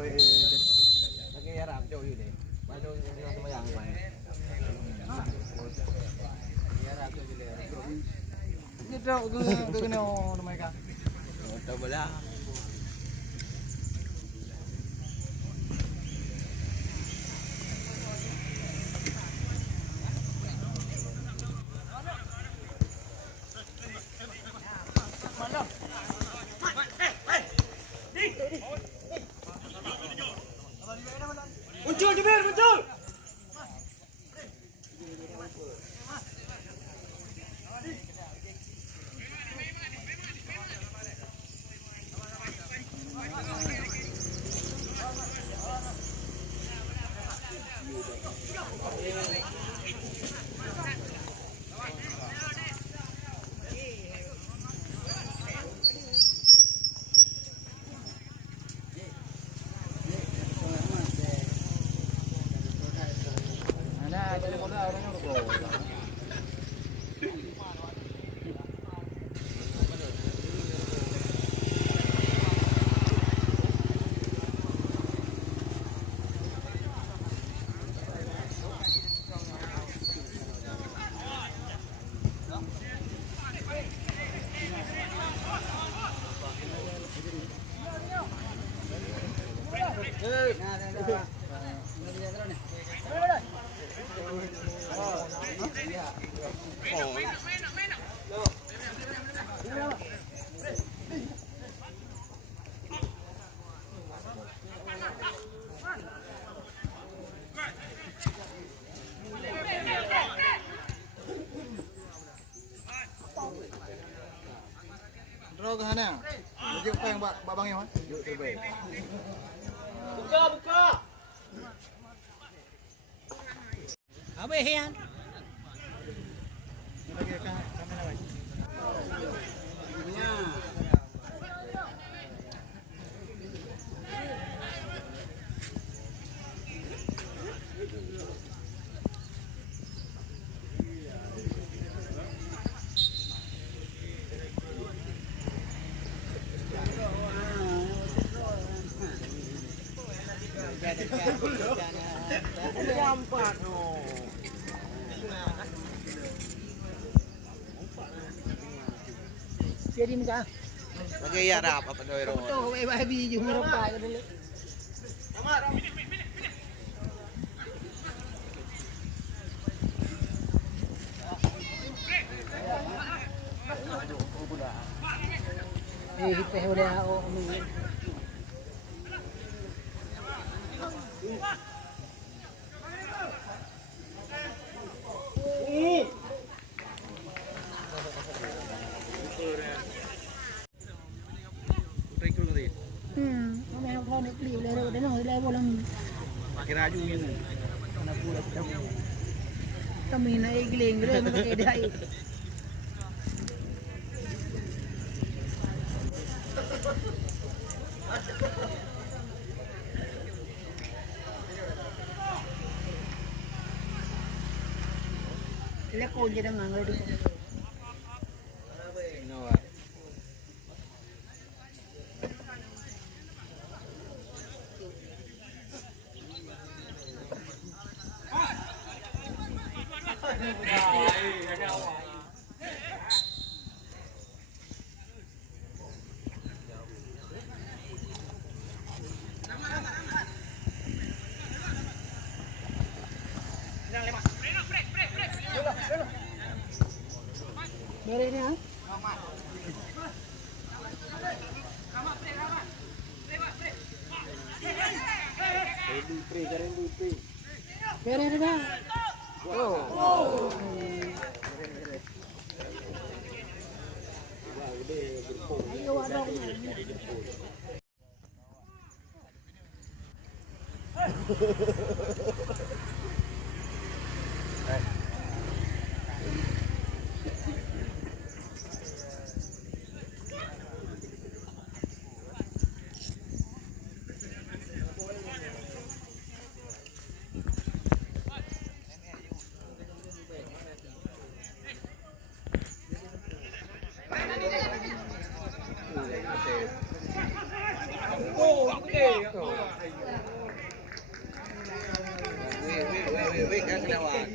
lagi harap jauh ini. Baru yang semayang main. Harap jauh ini. Kita ke kena mereka. Tak boleh. Muncul Jubir, muncul. Draw ke sana. Bujuk apa yang babang yang? Buka, buka. Apa yang? Lagi kamera lagi. Campak no. Jadi muka. Lagi harap apa tu hero. Betul, baby jum meropai dulu. Hipeh udah omong. Kami yang kau nak beli lero dan orang lero bolam. Kira aju ini. Mana pula kami nak giling lero nak kedai. Lekon je dengan lero. Beri ni ah. Beri ni dah. Oh. Ayo ada. Oh, Wih, kan kelewat.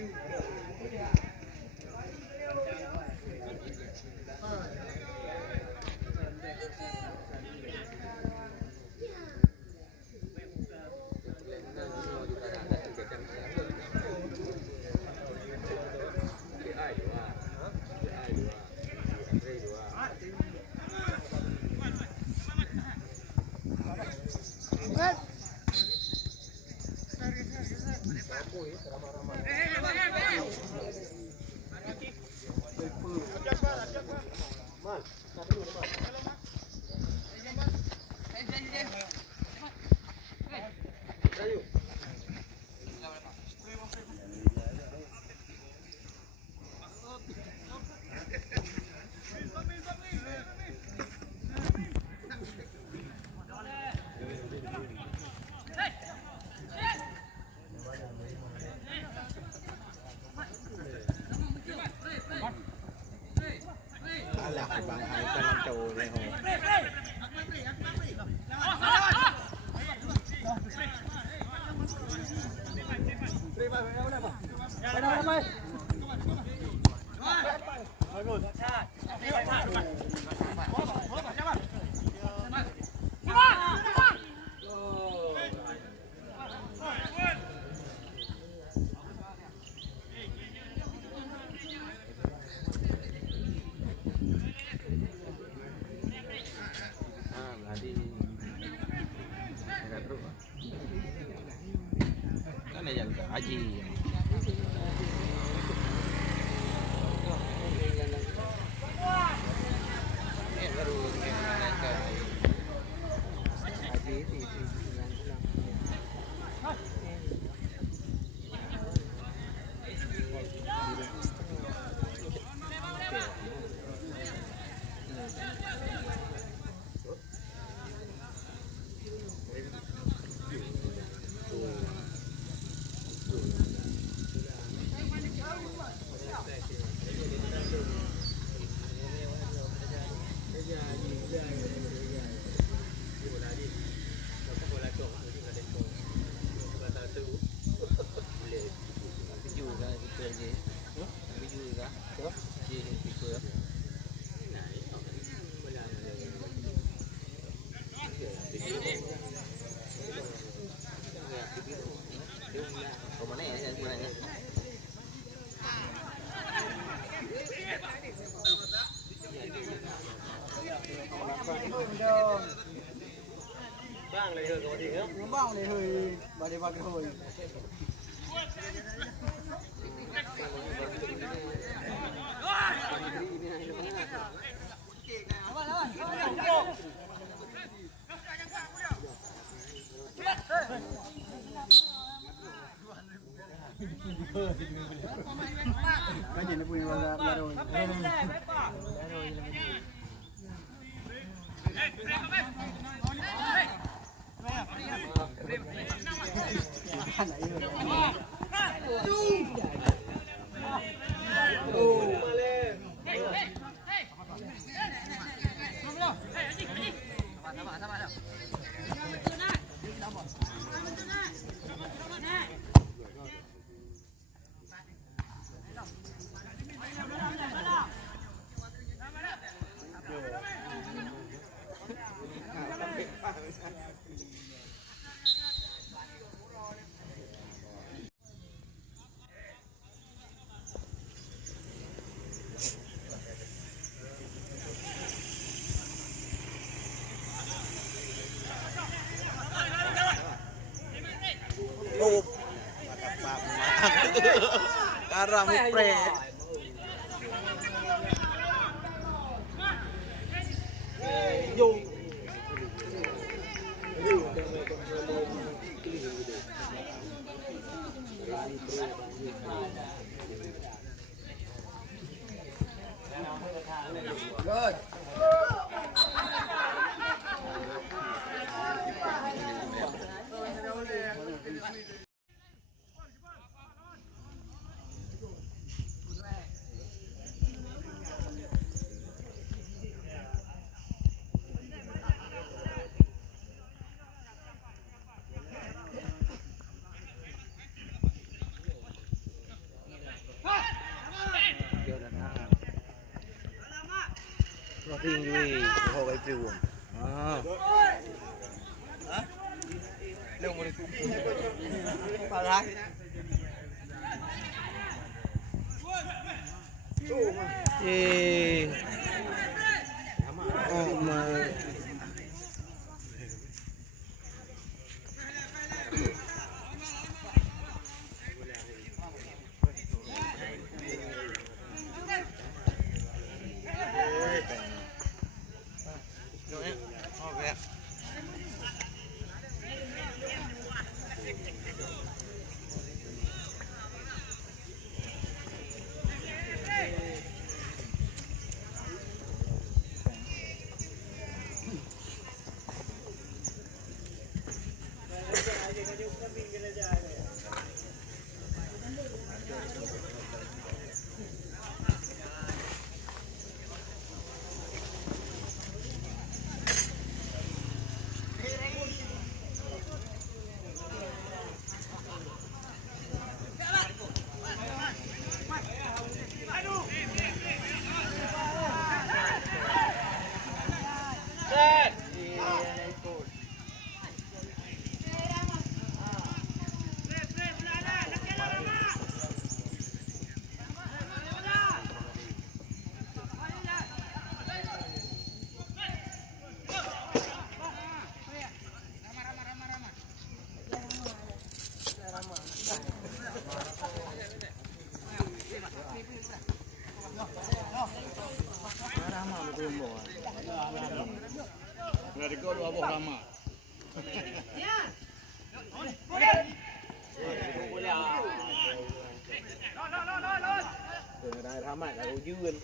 Bang Hai jangan jauh deh. Kan yang haji. Bang này hơi có gì không? Bang này hơi bà đi bạc hồi. Cái gì nó bùi vào ra rồi. Karang pre. Dùng. Rồi. ping đi hồ cái triều à Leo boleh parah oh my Nggak ada gol apa lama. người ta tham lại là ô dương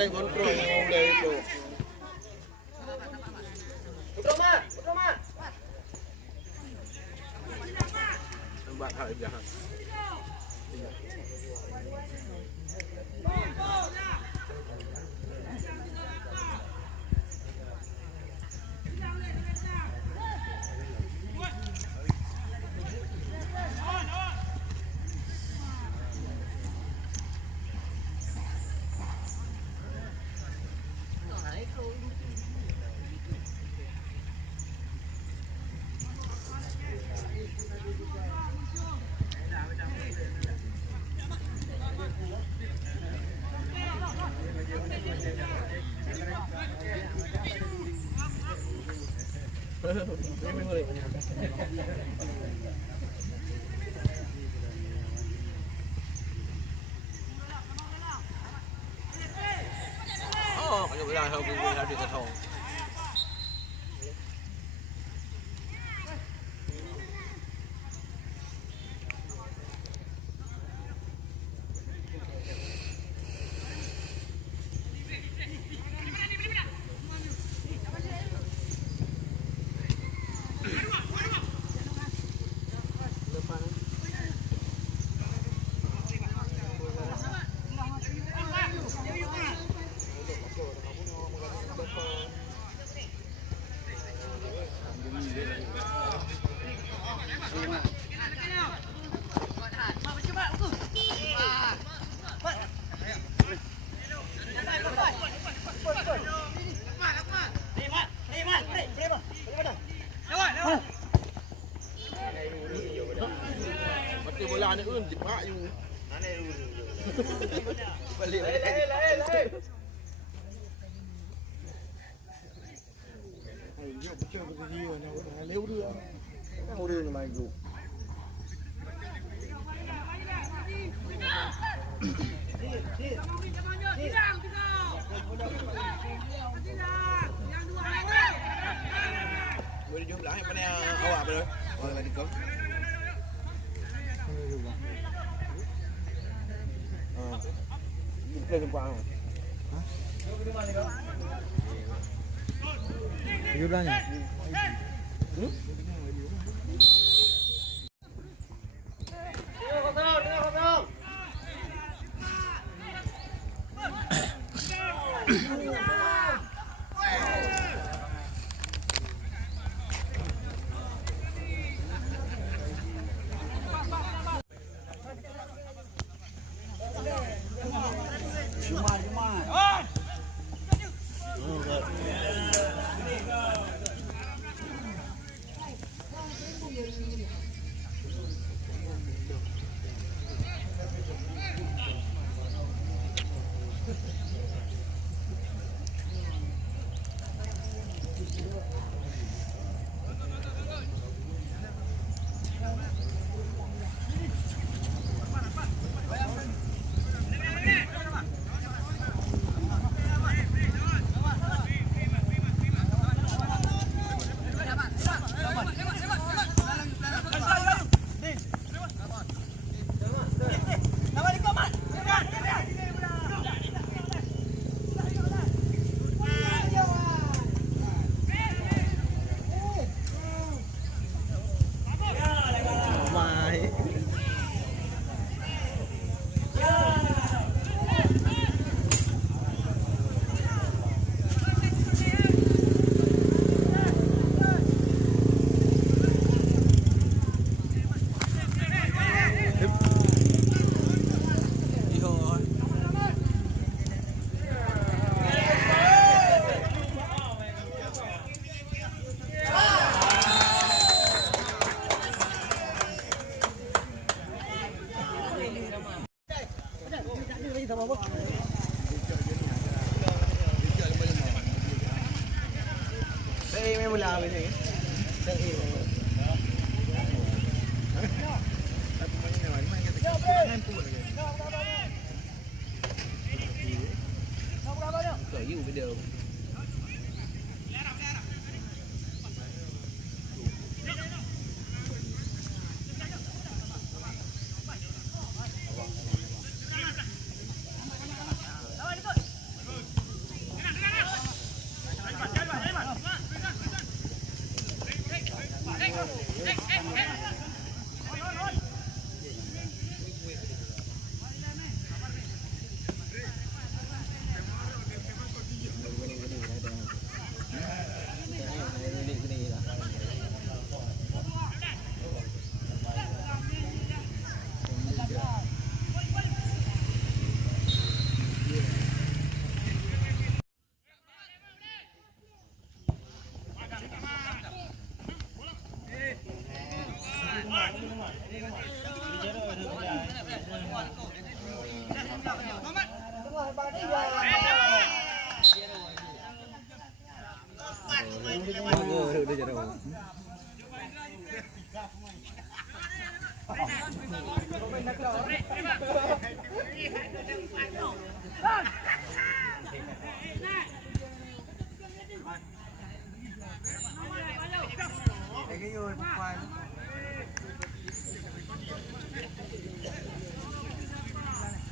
Đây kontrol mulai itu. bạn hỏi jahat oh, kalau bilang aku boleh ada ketong. Hãy subscribe cho kênh Ghiền Mì Gõ để không bỏ lỡ những video hấp dẫn. ke bola ni un dipak you. Balik. Ayo betul betul dia leu dia. Kan udah ni main group. Boleh jumpa lah mana awak boleh. Orang tadi kau. Kita jumpa. Hah? Dia berani.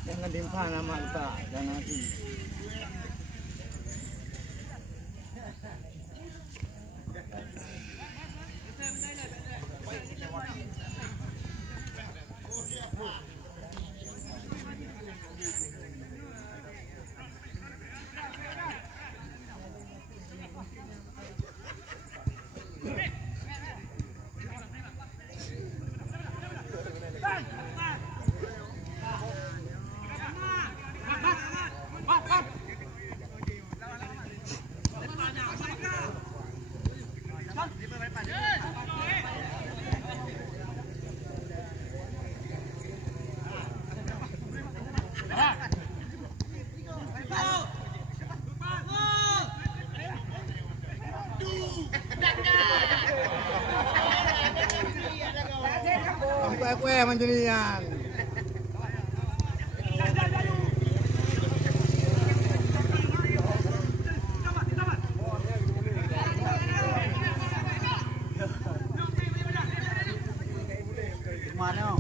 Jangan dimpa nama kita dan nanti. kue manjenian. Mana?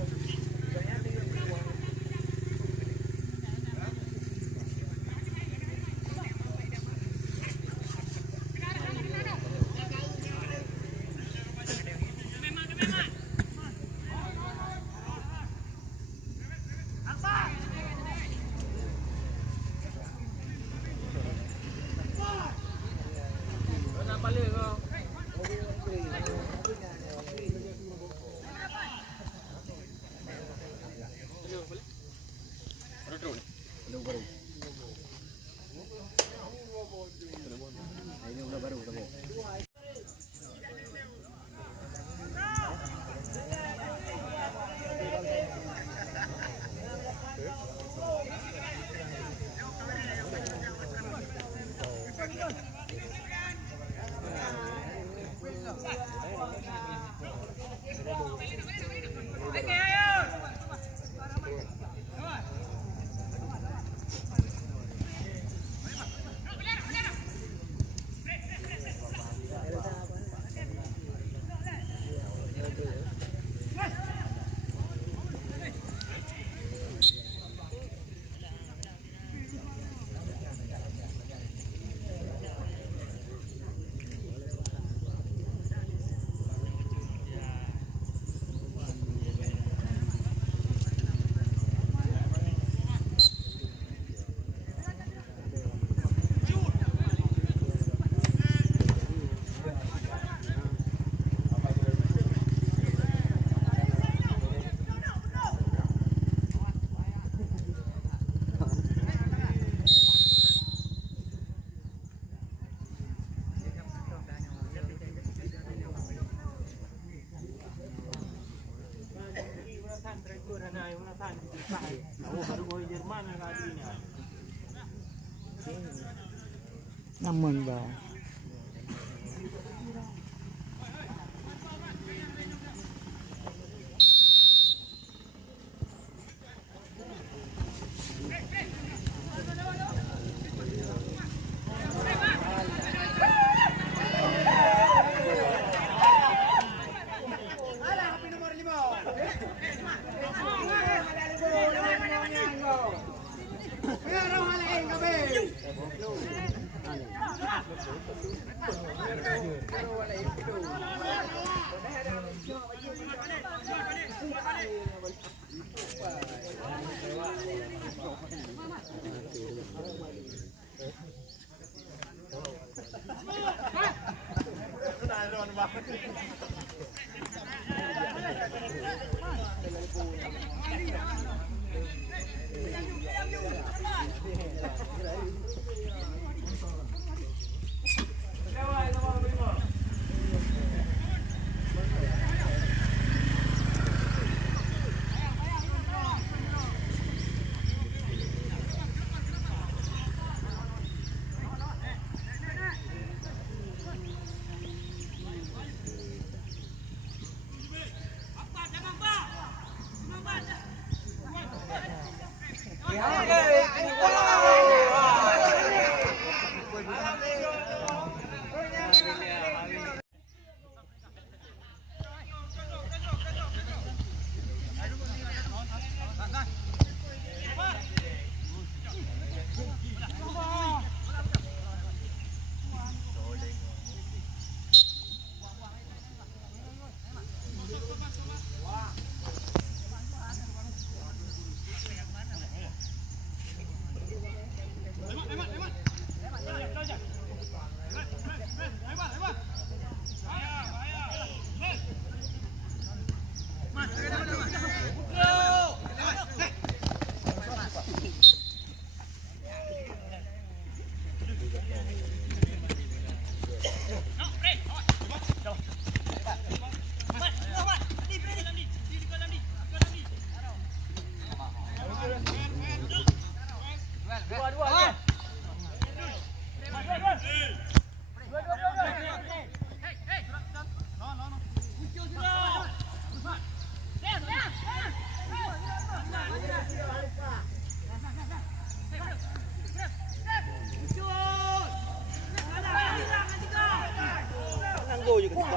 Namun ba.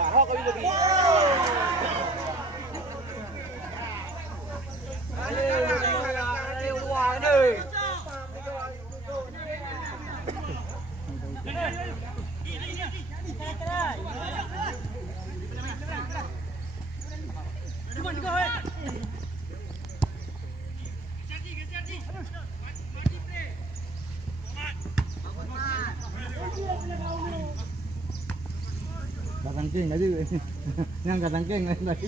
Hok kami lagi. Leo luar ni. Tangking tadi. Yang kat tangking tadi.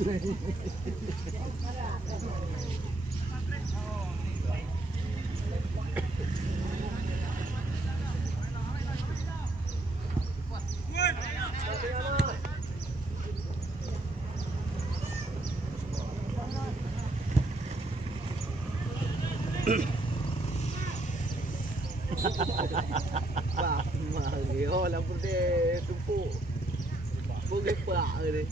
Oh, lampu dia tumpuk. Boleh pak ni.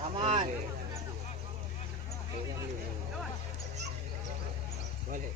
Aman. Balik.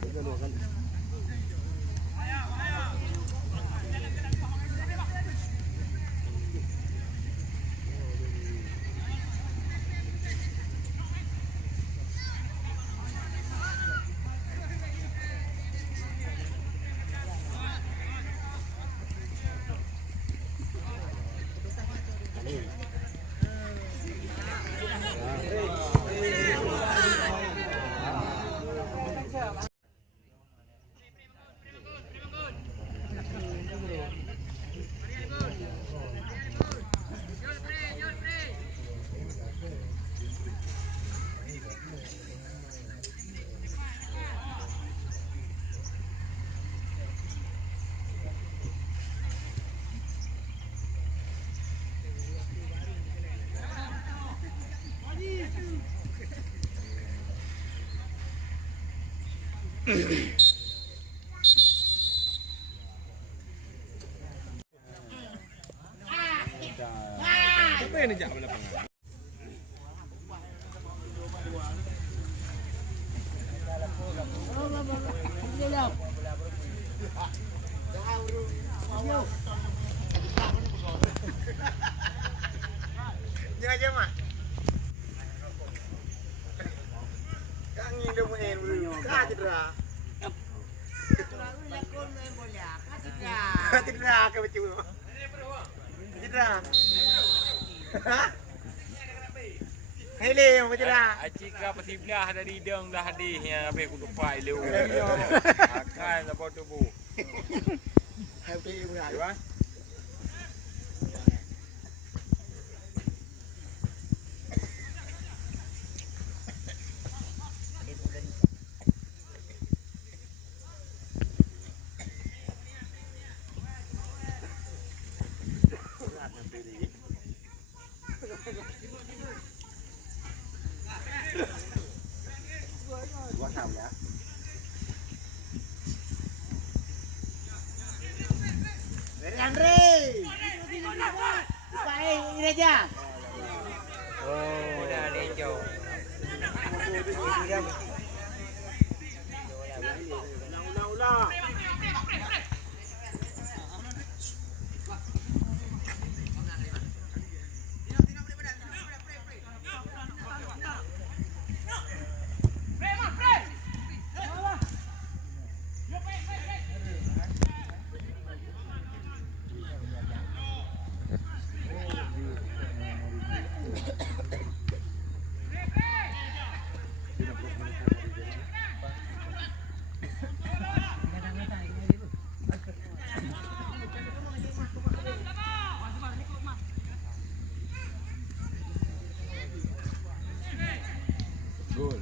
kedua kali. Apa yang dijak pada lapangan? Jangan aja mak. Angin dia main dulu. Kah cedera. Cedera ke becu. Cedera. Hah? Hele yang cedera. Acika pasti belah dari deng dah hadis yang habis aku tupai leu. Akan apa tu bu. Happy benar. Ya. Gua tahu ya. Andre. Baik, ini aja. Oh, dah ada hijau. Ulang. Gol.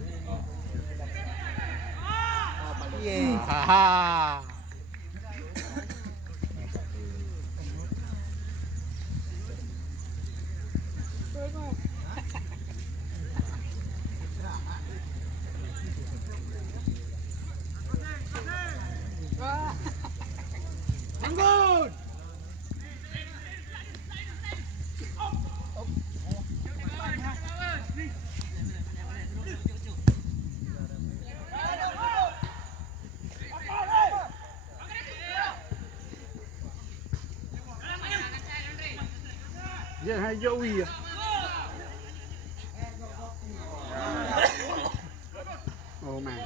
Haha. Bangun. Dia hanya wi. Oh man.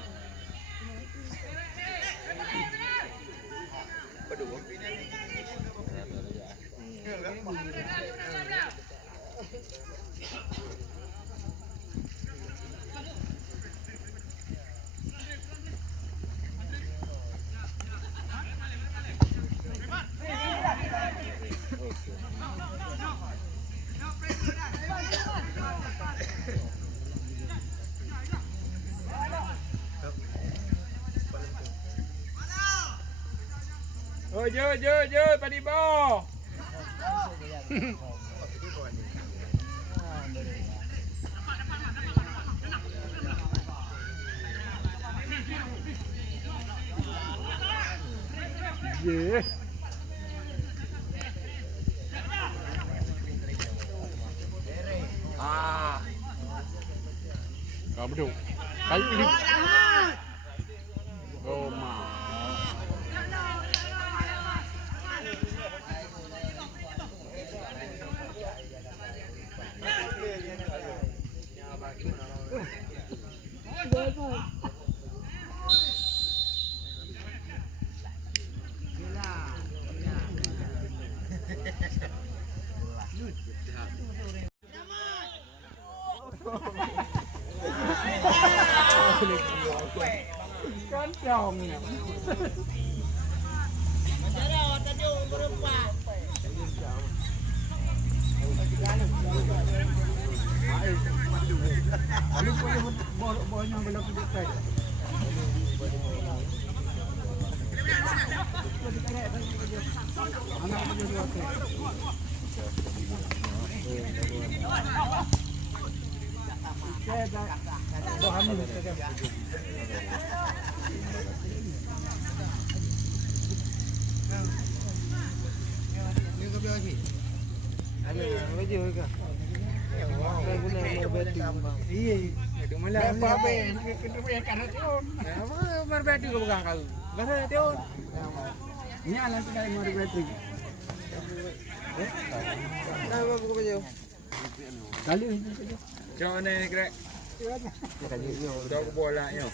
Oh, je, padi bo. Yeah. Ah. Kau betul. Kayu ni. Macam mana ni Greg? Dah ke bola ni.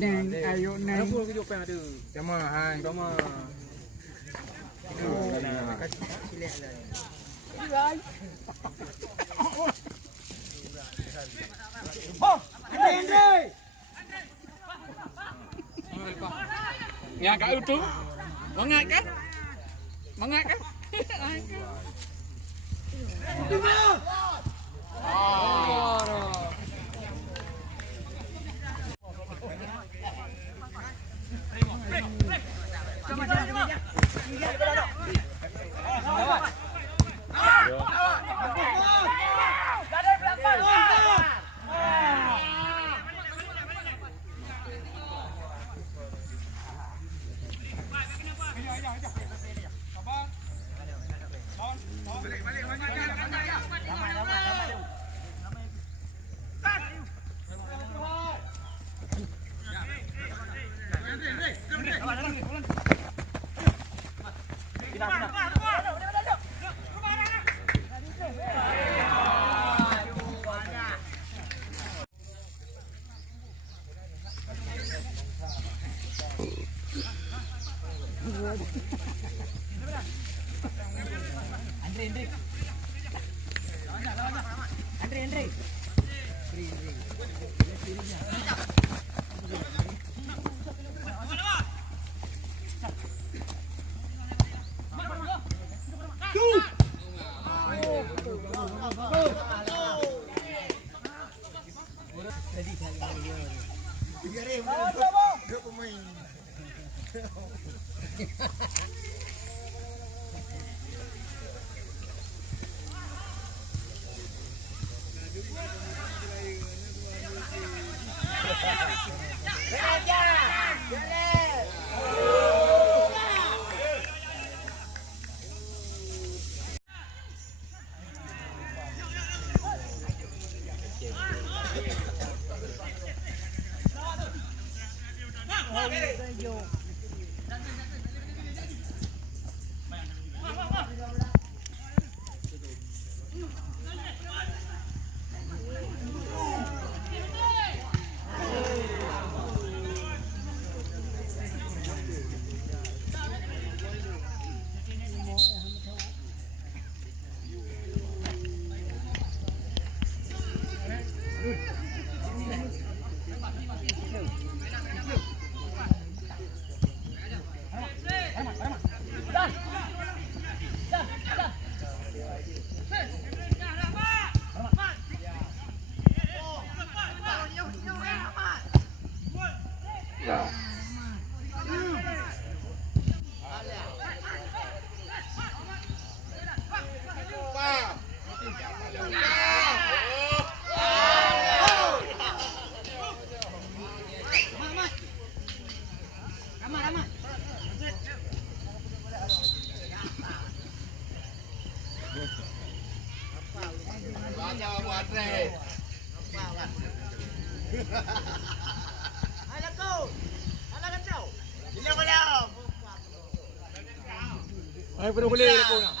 Neng, ayo neng. Apa kejap yang ada? Sama hai. Sama. Ya kat itu. Mangat kan? Mangat kan? Ay, pero boleh aku nak.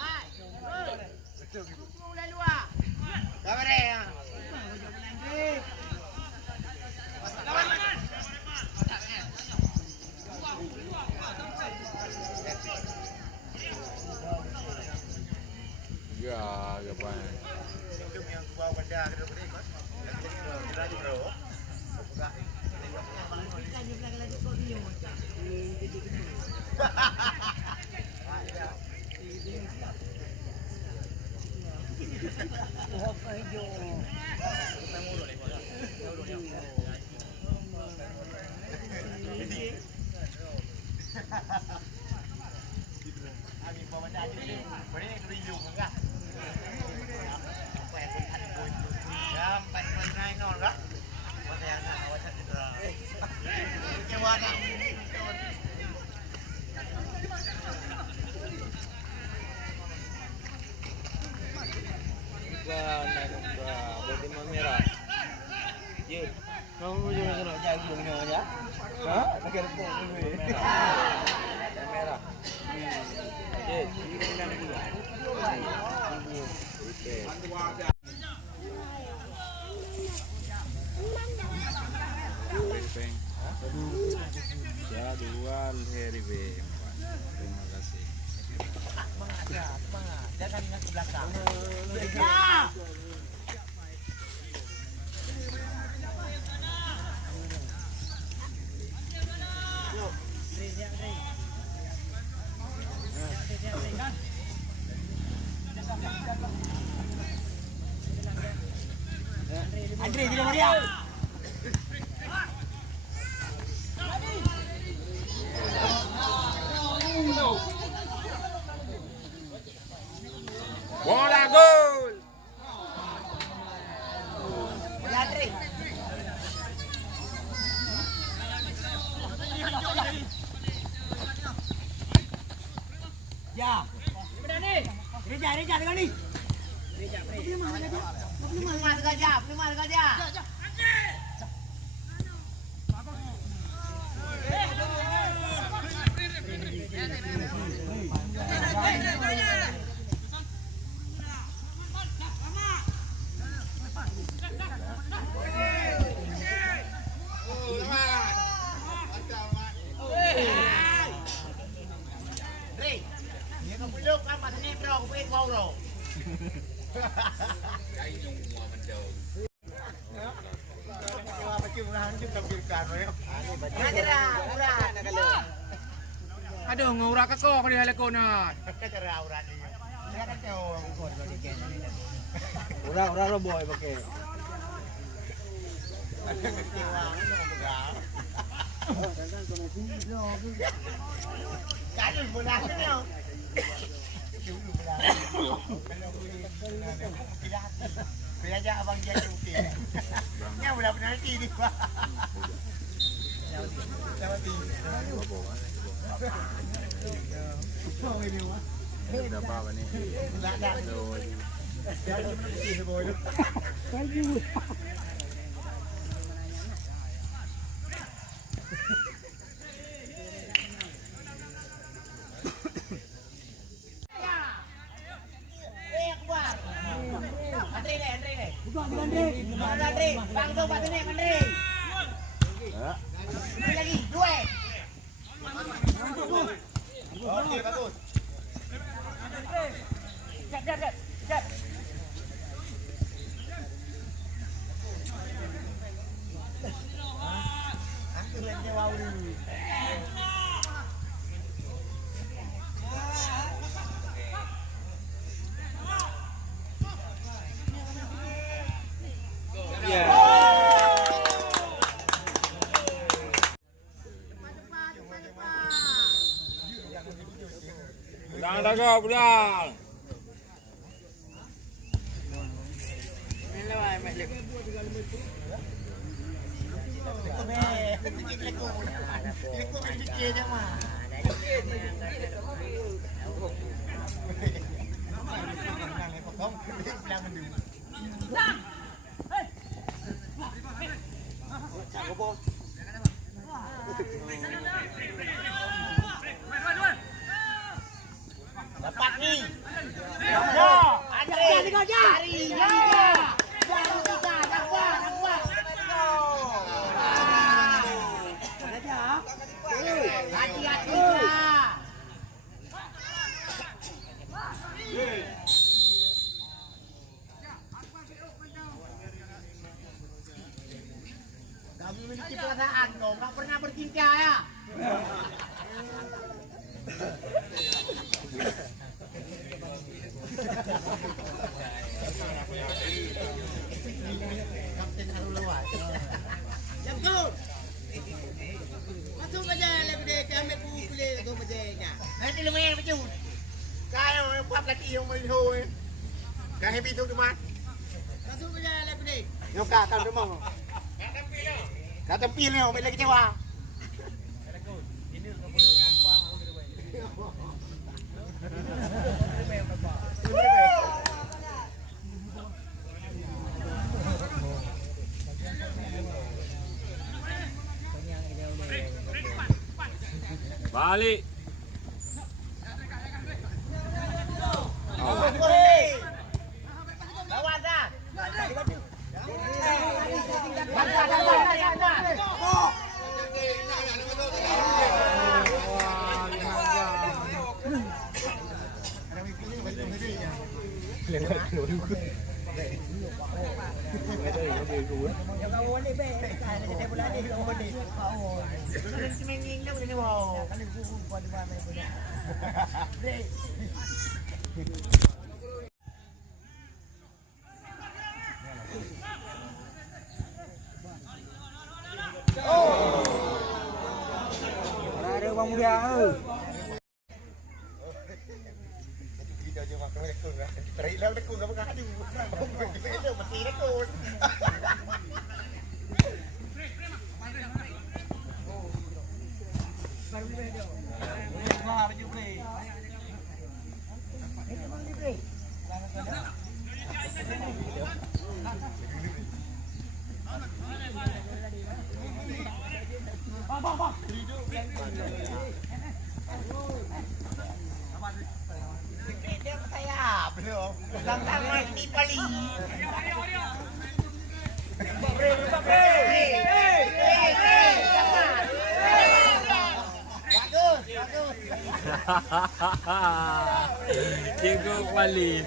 merah. Ya. Kamu juga nak jagungnya ya? Ha? Pakai repot dulu. Merah. Ya, ini dan dulu. Okey. Jadwal hari B4. Terima kasih. Semangat. Jangan ingat ke belakang. Ya. Andre, kita Maria. Bola gol. Andre. Ya. Reja dengan ni. Reja. Pelima gajah. Aduh, ngurah keko pada hal kona. Ura roboy pakai. Kan bola ni. Belajar abang dia mungkin. Yang bola penalti ni. Berapa apa ni? Andre, bang tu Pak Tenek, Andre. Lagi, dua. Okey, bagus. Jap. Aku lagi wow dulu. Pulang. Dapat ni. Ya, Andre. Cari. Ya. Jangan kita nak buat. Hati-hati lah. memiliki perasaan kau, nggak pernah bercinta ya. Kapten Harul Lawat. Jam tu. Masuk aja lagi deh, kami pulih tu macamnya. Nanti lumayan macam. Kau buat lagi yang main hoi. Kau happy tu cuma. Masuk aja lagi deh. Yo kau rumah. Kau tempil ni, main lagi cewa. Balik. Lawan dah. Ada bang muda. Kita je makan lekun lah. Terik lah lekun apa kah tu? Kita mesti lekun. Belum. Tangan ni pali. Cikgu Wali.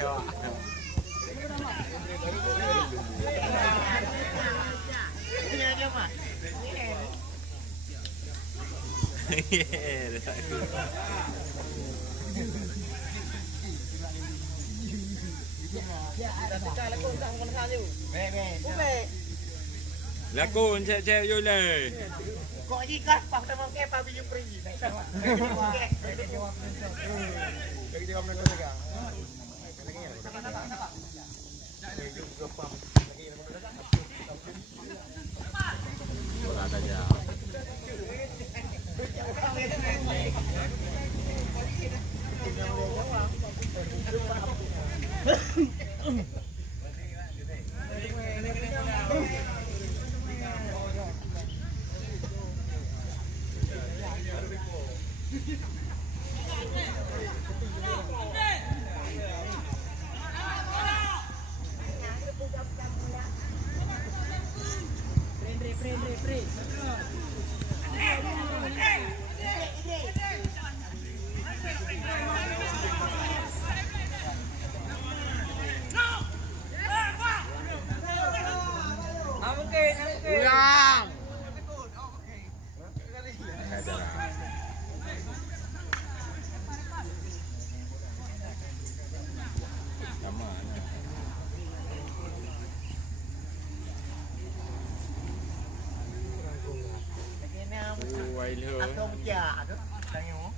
Lakon cek-cek yo le. Kok ni kan pak temo ke pa biju pri. Jadi jawab mereka juga. Bola saja. Ulang. Atau meja, tu. Tengok.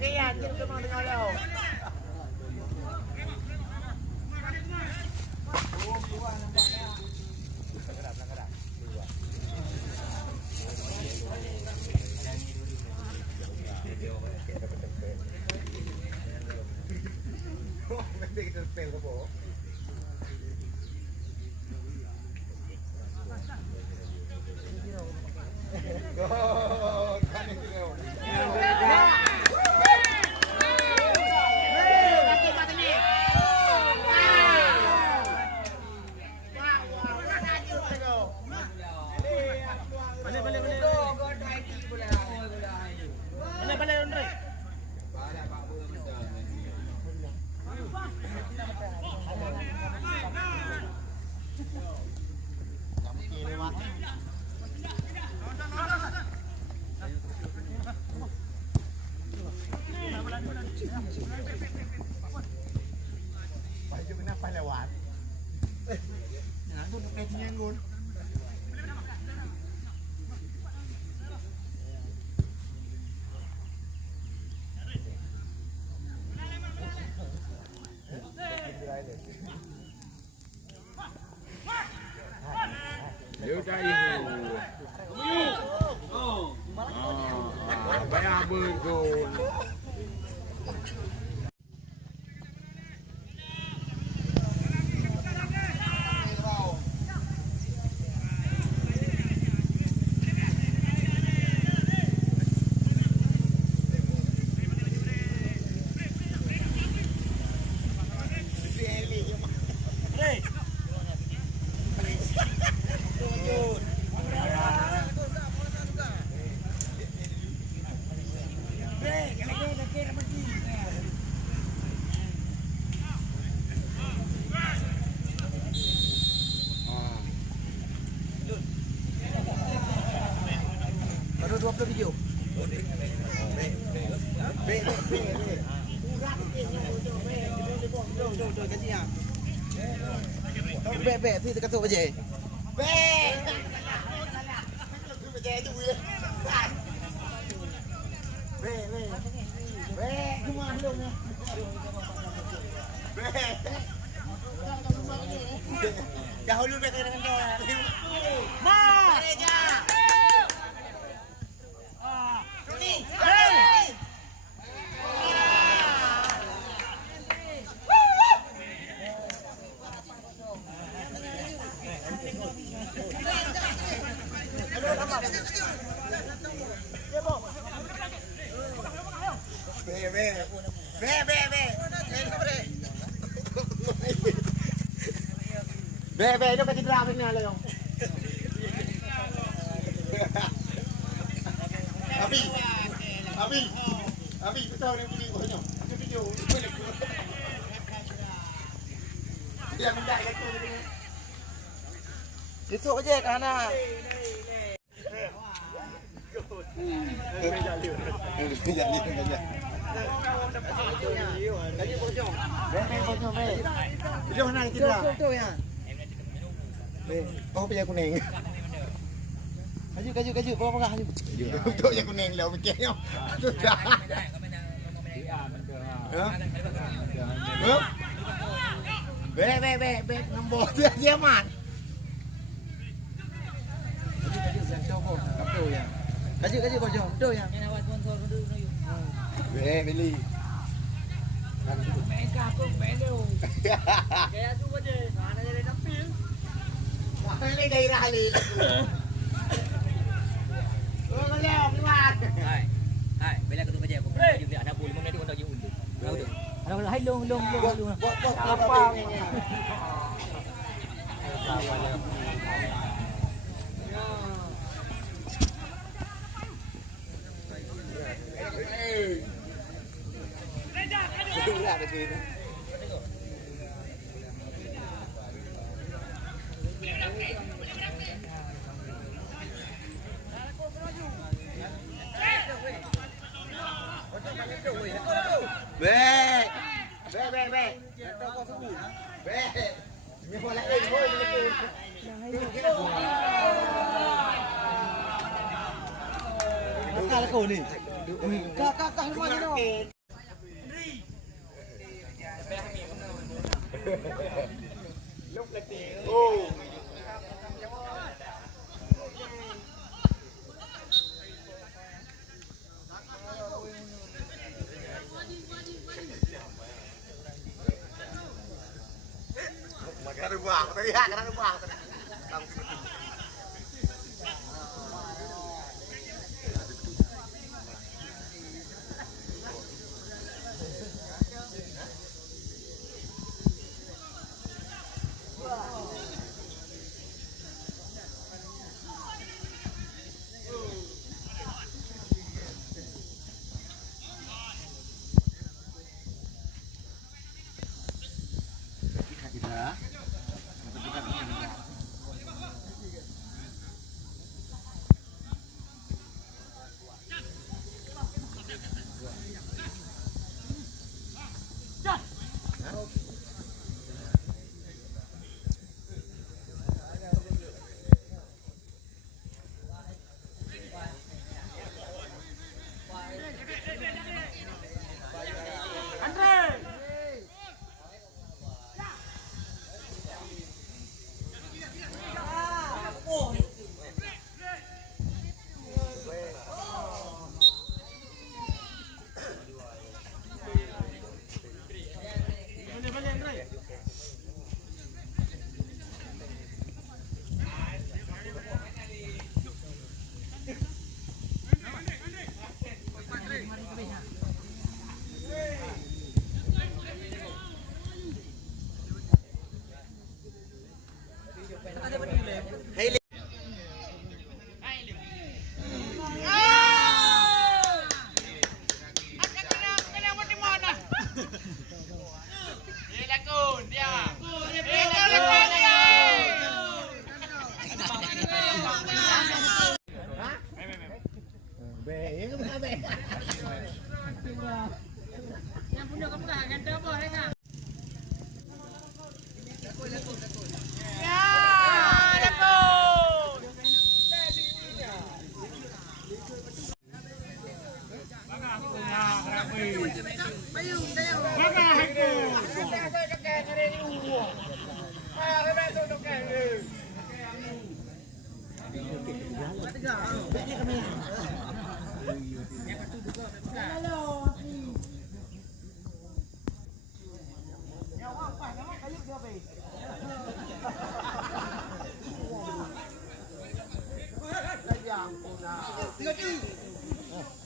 cái nhà trên cái món nhau đâu. Nếu chạy bé bơi rồi. Baru 20 video. Be thì cái số gì? Be cuma belum ya. Dahulu be dengan dia. Ma, gereja. Ni. Be, nó cái drama này là không? Abi, betul ni video kau tengok. Ini video. Dia minta kat tu. Itu aja kan ah. Video mana kita dah? Betul ya. Kau punya kuning. Kaju, bawa apa kaju? Betul yang kuning lah mikirnya. Tu dah. Be, nombor dia man. Kaju baca. Betul ya. Be, beli. Mẹ cả cùng mẹ đều. Kaya tu aja, mana jadi tampil. Ini daerah ni. Oh, leo ni man. Hai, bila aku tu baca aku baju dia ada bulu mana tu untuk you undur. Tahu tu. Ada hai long. Apa ni? Ada sini. Be. Ni bola ni boy ni. Kala kau ni. Kakak semua tu. Oh. Kena buang, tadi kena buang.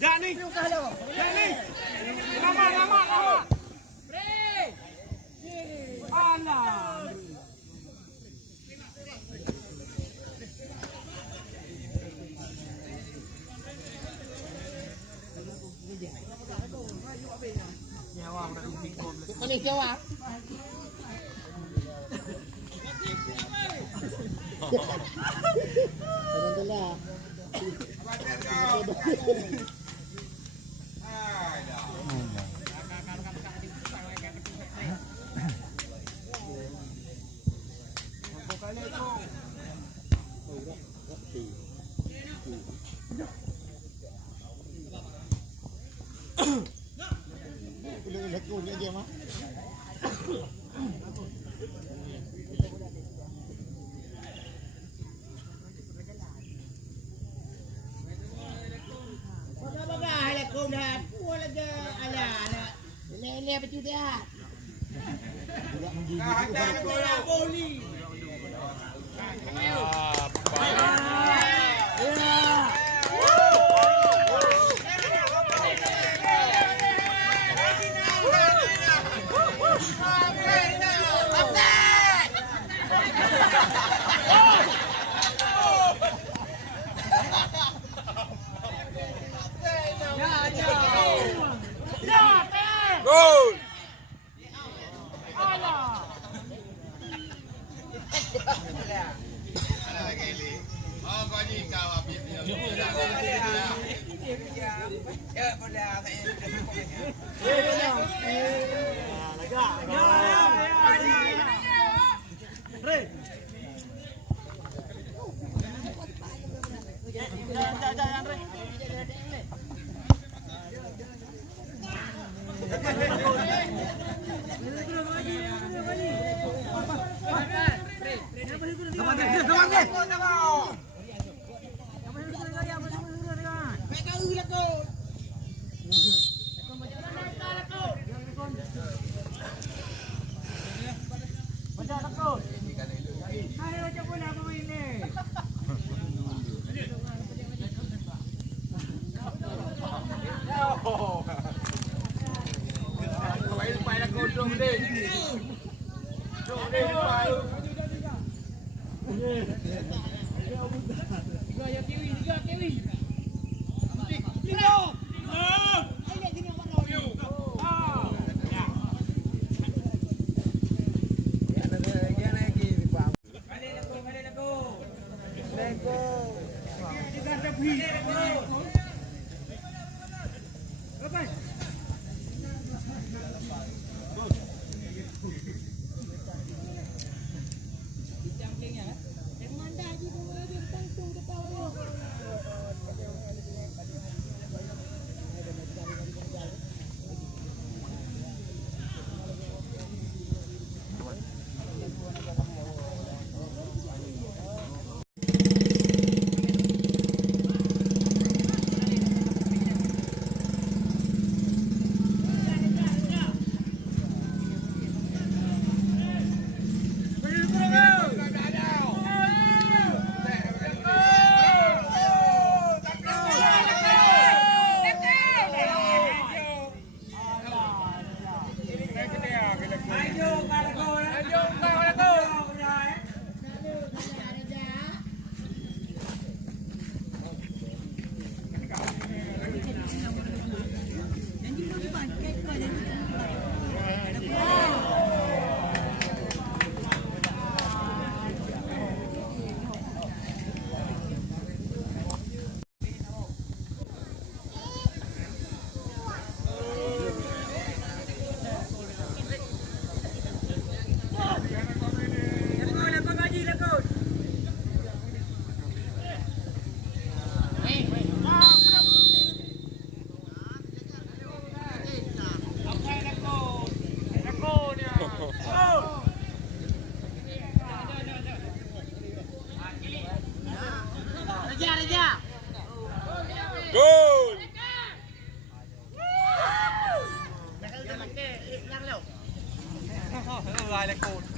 Dani. Dani. Nama. Alah. Ini jawab. Alhamdulillah. Boleh dia mah. Lele apa dia? Tidak menggigit bola voli. Gol! Gol! Lagi